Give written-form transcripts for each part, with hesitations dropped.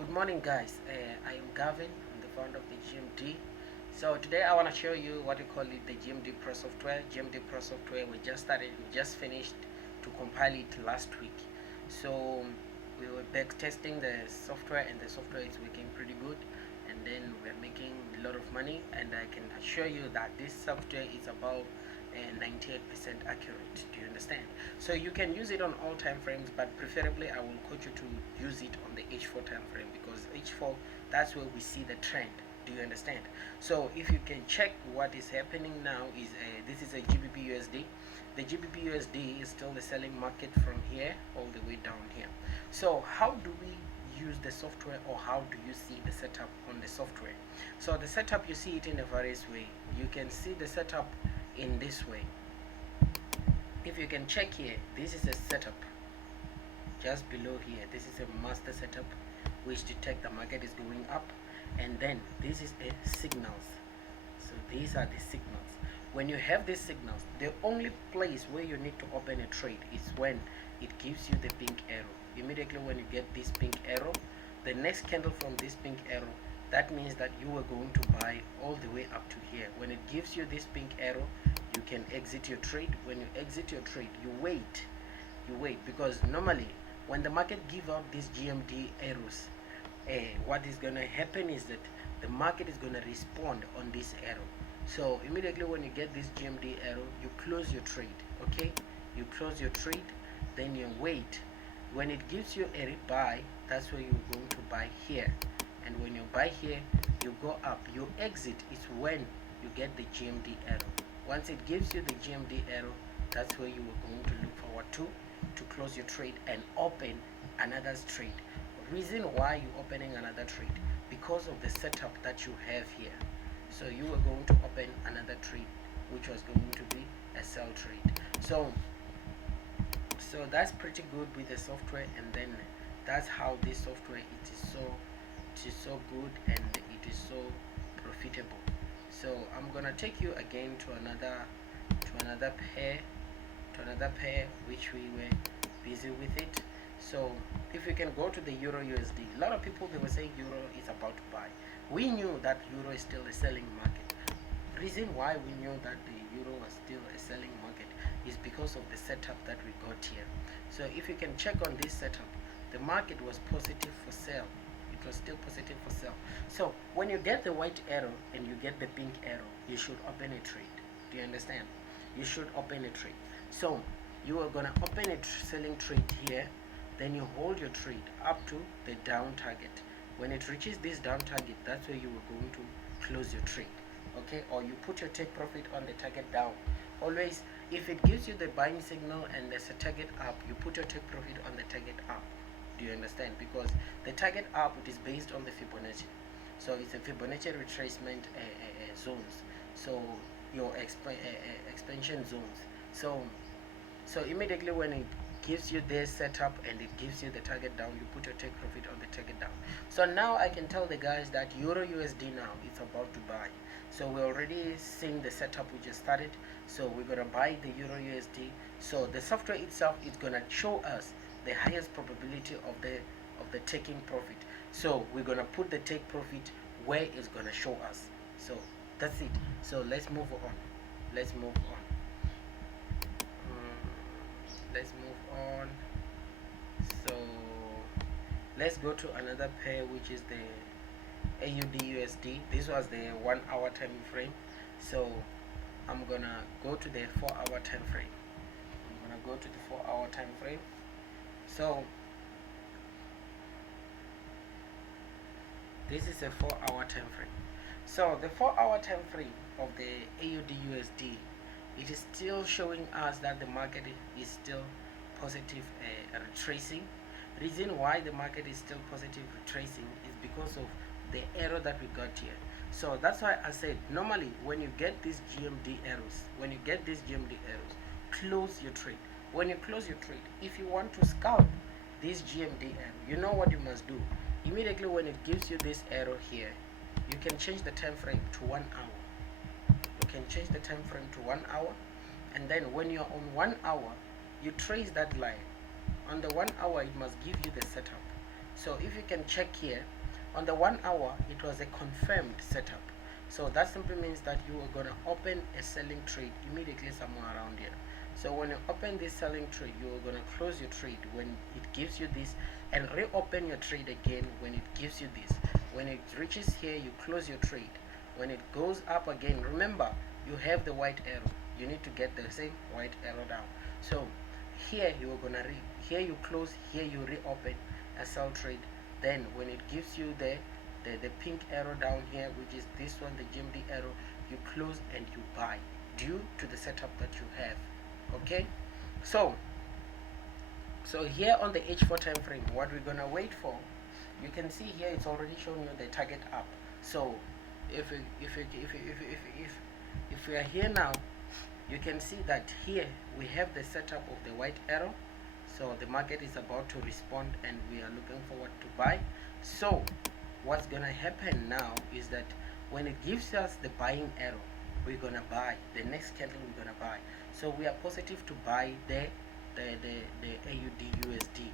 Good morning, guys. I am Gavin. I'm the founder of the GMD. So today I want to show you what we call it, the GMD Pro software. GMD Pro software, we just finished to compile it last week. So we were back testing the software, and the software is working pretty good. And then we're making a lot of money, and I can assure you that this software is about 98% accurate. Do you understand? So you can use it on all time frames, but preferably I will coach you to use it on the H4 time frame, because H4, that's where we see the trend. Do you understand? So if you can check what is happening now is this is a GBP USD. The GBP USD is still the selling market from here all the way down here. So how do we use the software, or how do you see the setup on the software? So the setup, you see it in a various way. You can see the setup in this way. If you can check here, this is a setup. Just below here, this is a master setup which detect the market is going up, and then this is a signals. So these are the signals. When you have these signals, the only place where you need to open a trade is when it gives you the pink arrow. Immediately when you get this pink arrow, the next candle from this pink arrow, that means that you are going to buy all the way up to here. When it gives you this pink arrow, you can exit your trade. When you exit your trade, you wait, because normally when the market give out these GMD arrows, what is going to happen is that the market is going to respond on this arrow. So immediately when you get this GMD arrow, you close your trade. Okay, you close your trade, then you wait. When it gives you a rebuy, that's where you're going to buy here. And when you buy here, you go up. Your exit is when you get the GMD arrow. Once it gives you the GMD arrow, that's where you are going to look forward to close your trade and open another trade. Reason why you're opening another trade, because of the setup that you have here. So you are going to open another trade, which was going to be a sell trade. So that's pretty good with the software, and then that's how this software it is so good, and it is so profitable. So I'm gonna take you again to another pair which we were busy with it. So if we can go to the Euro USD, a lot of people, they were saying Euro is about to buy. We knew that Euro is still a selling market. Reason why we knew that the Euro was still a selling market is because of the setup that we got here. So if you can check on this setup, the market was positive for sale. It was still positive for sale. So when you get the white arrow and you get the pink arrow, you should open a trade. Do you understand? You should open a trade. So you are gonna open a selling trade here, then you hold your trade up to the down target. When it reaches this down target, that's where you are going to close your trade. Okay, or you put your take profit on the target down. Always, if it gives you the buying signal and there's a target up, you put your take profit on the target up. Do you understand? Because the target up, it is based on the Fibonacci. So it's a Fibonacci retracement zones. So your expansion zones. So immediately when it gives you this setup and it gives you the target down, you put your take profit on the target down. So now I can tell the guys that Euro USD now is about to buy. So we're already seeing the setup we just started. So we're gonna buy the Euro USD. So the software itself is gonna show us the highest probability of the taking profit. So we're gonna put the take profit where it's gonna show us. So that's it. So let's move on. Let's move on. So let's go to another pair, which is the AUD USD. This was the 1 hour time frame. So I'm gonna go to the 4 hour time frame. So this is a 4 hour time frame. So the 4 hour time frame of the AUD USD, it is still showing us that the market is still positive retracing. Reason why the market is still positive retracing is because of the arrow that we got here. So that's why I said normally when you get these GMD arrows, close your trade. When you close your trade, if you want to scalp this GMD arrow, you know what you must do. Immediately when it gives you this arrow here, you can change the time frame to 1 hour. And then when you're on 1 hour, you trace that line. On the 1 hour, it must give you the setup. So if you can check here, on the 1 hour it was a confirmed setup. So that simply means that you are gonna open a selling trade immediately somewhere around here. So when you open this selling trade, you are gonna close your trade when it gives you this, and reopen your trade again when it gives you this. When it reaches here, you close your trade. When it goes up again, remember you have the white arrow. You need to get the same white arrow down. So here you are gonna here you close, here you reopen a sell trade. Then when it gives you the pink arrow down here, which is this one, the GMD arrow, you close and you buy due to the setup that you have. Okay, so here on the H4 time frame, what we're gonna wait for, you can see here it's already showing you the target up. So if we are here now, you can see that here we have the setup of the white arrow. So the market is about to respond and we are looking forward to buy. So what's gonna happen now is that when it gives us the buying arrow, we're gonna buy the next candle. We're gonna buy. So we are positive to buy the AUD USD.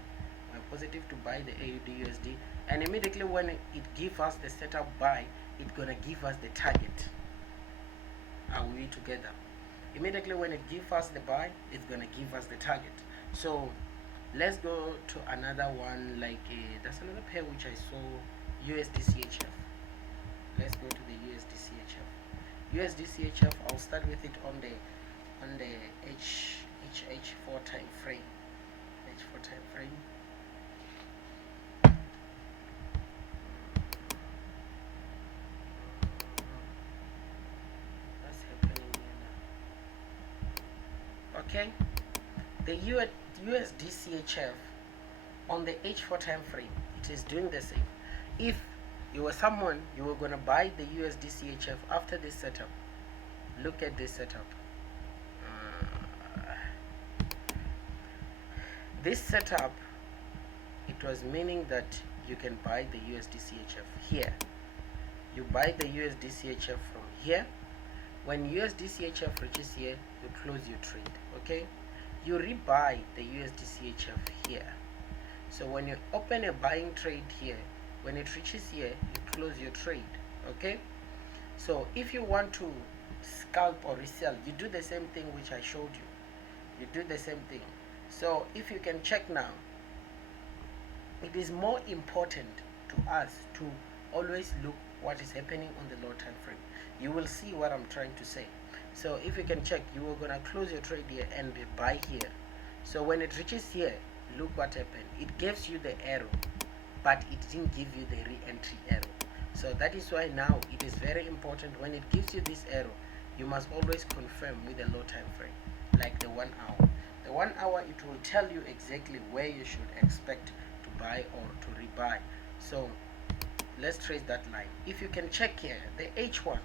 We're positive to buy the AUD USD, and immediately when it gives us the setup buy, it's gonna give us the target. Are we together? Immediately when it gives us the buy, it's gonna give us the target. So let's go to another one, like that's another pair which I saw, USD CHF. Let's go to the USD CHF. USD CHF, I'll start with it on the H4 time frame. H4 time frame. What's happening here now? Okay, the USD CHF on the H4 time frame, it is doing the same. If you were someone, you were gonna buy the USD CHF after this setup. Look at this setup. This setup, it was meaning that you can buy the USD CHF here. You buy the USD CHF from here. When USD CHF reaches here, you close your trade. Okay, you rebuy the USD CHF here. So when you open a buying trade here, when it reaches here, you close your trade. Okay, so if you want to scalp or resell, you do the same thing which I showed you. You do the same thing. So if you can check now, it is more important to us to always look what is happening on the low time frame. You will see what I'm trying to say. So if you can check, you are gonna close your trade here and buy here. So when it reaches here, look what happened. It gives you the arrow, but it didn't give you the re-entry arrow. So that is why now it is very important, when it gives you this arrow, you must always confirm with the low time frame, like the 1 hour. The 1 hour, it will tell you exactly where you should expect to buy or to rebuy. So let's trace that line. If you can check here, the H1,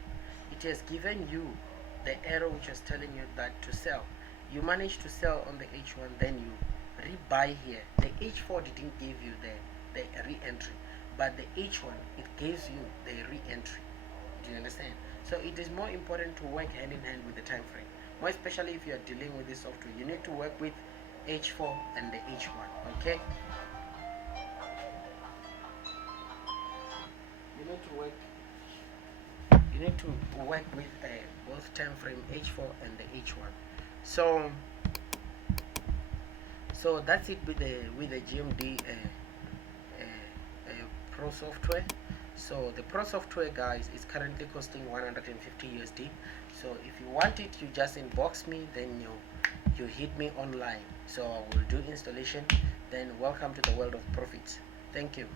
it has given you the arrow which was telling you that to sell. You managed to sell on the H1, then you rebuy here. The H4 didn't give you the re-entry, but the H1, it gives you the re-entry. Do you understand? So it is more important to work hand in hand with the time frame. More especially if you are dealing with this software, you need to work with H4 and the H1. Okay, you need to work with both time frame H4 and the H1. So that's it with the GMD Pro software. So the Pro software, guys, is currently costing 150 USD. So if you want it, you just inbox me, then you hit me online. So I will do installation. Then welcome to the world of profits. Thank you.